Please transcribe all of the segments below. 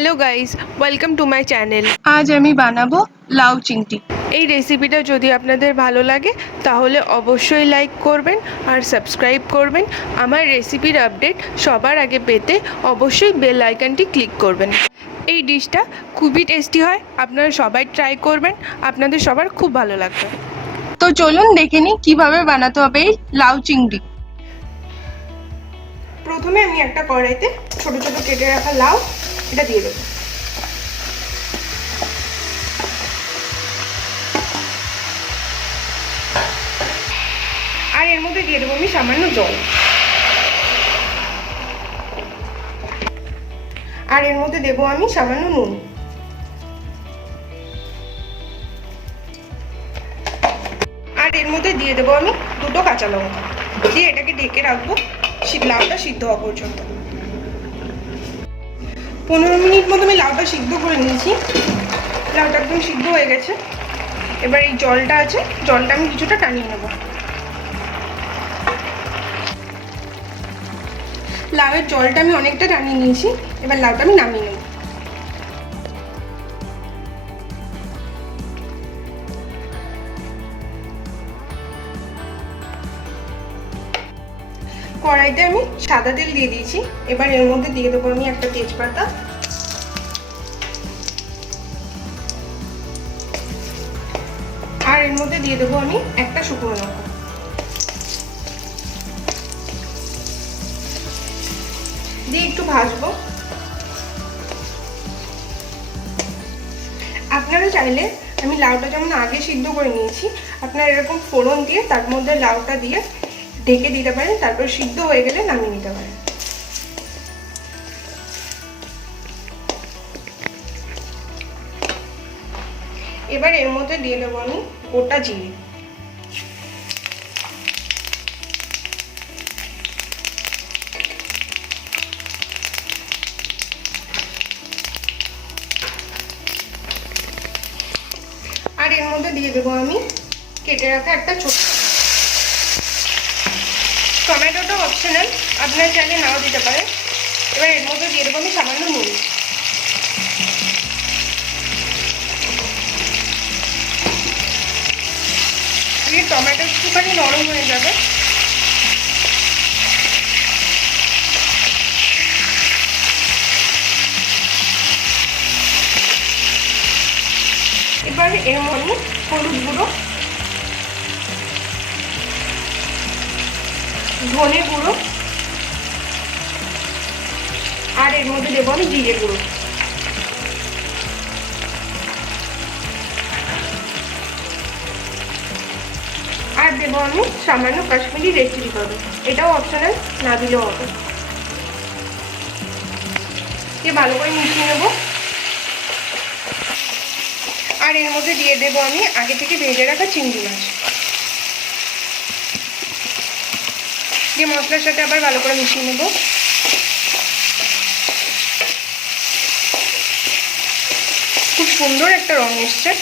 Hello guys, welcome to my channel. আজ আমি বানাবো লাউ চিংড়ি। এই রেসিপিটা যদি আপনাদের ভালো লাগে তাহলে অবশ্যই লাইক করবেন আর সাবস্ক্রাইব করবেন। আমার রেসিপির আপডেট সবার আগে পেতে অবশ্যই বেল আইকনটি ক্লিক করবেন। এই ডিশটা খুবই টেস্টি হয়, আপনারা সবাই ট্রাই করবেন, আপনাদের সবার খুব ভালো লাগবে। তো চলুন দেখে নিই কিভাবে বানাতে হবে এই লাউ চিংড়ি। প্রথমে আমি একটা কড়াইতে ছোট ছোট কেটে রাখা লাউ এটা দিয়ে দেবো। আর এর মধ্যে দিয়ে দেবো আমি সামান্য জল। আর এর মধ্যে দেবো আমি সামান্য নুন। আর এর মধ্যে দিয়ে দেবো আমি দুটো কাঁচা লঙ্কা, দিয়ে এটাকে ঢেকে রাখবো লাউটা সিদ্ধ হওয়া পর্যন্ত। 15 মিনিট মতো আমি লাউটা সিদ্ধ করে নিয়েছি। লাউটা একদম সিদ্ধ হয়ে গেছে। এবার এই জলটা আছে, জলটা আমি কিছুটা টানিয়ে নেব। লাউয়ের জলটা আমি অনেকটা টানিয়ে নিয়েছি। এবার লাউটা আমি নামিয়ে নেব। কড়াইতে আমি সাদা তেল দিয়ে দিয়েছি। এবার এর মধ্যে দিয়ে দেবো আমি একটা তেজপাতা, আর এর মধ্যে দিয়ে দেবো আমি একটা শুকনো লঙ্কা। দিয়ে একটু ভাজবো। আপনারা চাইলে, আমি লাউটা যেমন আগে সিদ্ধ করে নিয়েছি, আপনারা এরকম ফোড়ন দিয়ে তার মধ্যে লাউটা দিয়ে ঢেকে দিতে পারেন, তারপর সিদ্ধ হয়ে গেলে নামিয়ে নিতে পারেন। এবার এর মধ্যে দিয়ে দেবো আমি গোটা জিরে। আর এর মধ্যে দিয়ে দেবো আমি কেটে রাখা একটা ছোট টমেটোটা অপশনাল, আপনারা চাইলে নাও দিতে পারেন। এবার এর মধ্যে দিয়ে দেবো আমি সামান্য নুন। দিয়ে টমেটো একটুখানি নরম হয়ে যাবে। এবার এর মধ্যে হলুদ গুঁড়ো, ধনে গুঁড়ো, আর এর মধ্যে দেবো আমি জিরে গুঁড়ো। আর দেবো আমি সামান্য কাশ্মীরি রেড চিলি পাউডার, এটাও অপশনাল, না দিলেও হবে। দিয়ে ভালো করে মিশিয়ে নেবো। আর এর মধ্যে দিয়ে দেবো আমি আগে থেকে ভেজে রাখা চিংড়ি মাছ, দিয়ে মশলার সাথে আবার ভালো করে মিশিয়ে নেবো। খুব সুন্দর একটা রং এসছে।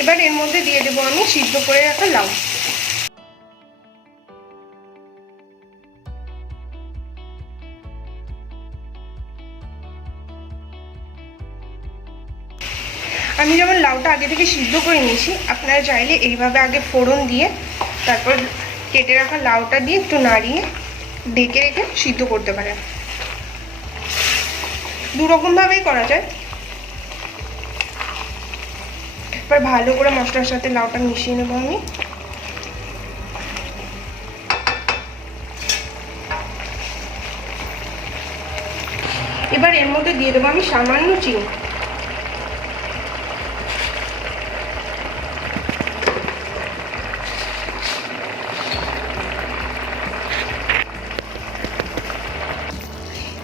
এবার এর মধ্যে দিয়ে দেবো আমি সিদ্ধ করে রাখা লাউ। আমি যেমন লাউটা আগে থেকে সিদ্ধ করে নিয়েছি, আপনারা চাইলে এইভাবে আগে ফোড়ন দিয়ে তারপর কেটে রাখা লাউটা দিয়ে একটু নাড়িয়ে ঢেকে রেখে সিদ্ধ করতে পারেন। দুরকমভাবেই করা যায়। এবার ভালো করে মশলার সাথে লাউটা মিশিয়ে নেবো আমি। এবার এর মধ্যে দিয়ে দেবো আমি সামান্য চিনি।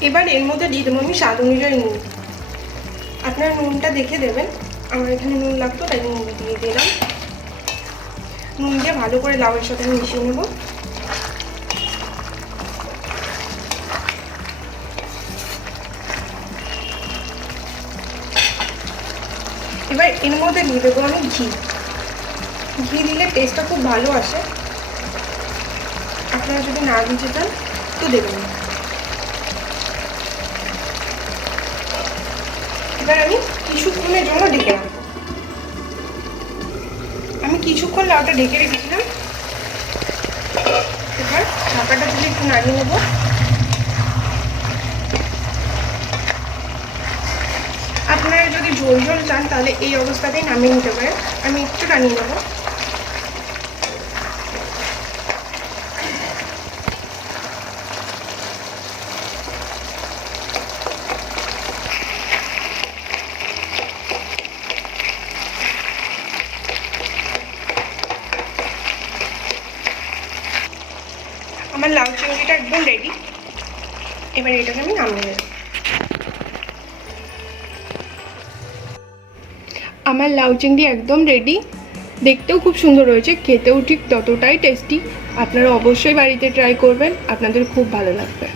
এবার এর মধ্যে দিয়ে দেবো আমি স্বাদ অনুযায়ী নুন। আপনারা নুনটা দেখে দেবেন, আমার এখানে নুন লাগতো তাই নুন দিয়ে দিলাম। নুন দিয়ে ভালো করে লাউয়ের সাথে মিশিয়ে নেব। এবার এর মধ্যে দিয়ে দেবো আমি ঘি। ঘি দিলে টেস্টটা খুব ভালো আসে, আপনারা যদি না দিতে চান তো দেবেন না। এবার আমি কিছুক্ষণের জন্য ঢেকে রাখবো। আমি কিছুক্ষণ লাউটা ঢেকে রেখেছিলাম। এবার ঢাকাটা তুলে একটু নাড়িয়ে নেব। আপনারা যদি ঝোল ঝোল চান তাহলে এই অবস্থাতেই নামিয়ে নিতে পারেন। আমি একটু নামিয়ে নেব। আমার লাউ চিংড়িটা একদম রেডি। এবার এটাকে আমি নামিয়ে নেব। আমার লাউ চিংড়ি একদম রেডি। দেখতেও খুব সুন্দর হয়েছে, খেতেও ঠিক ততটাই টেস্টি। আপনারা অবশ্যই বাড়িতে ট্রাই করবেন, আপনাদের খুব ভালো লাগবে।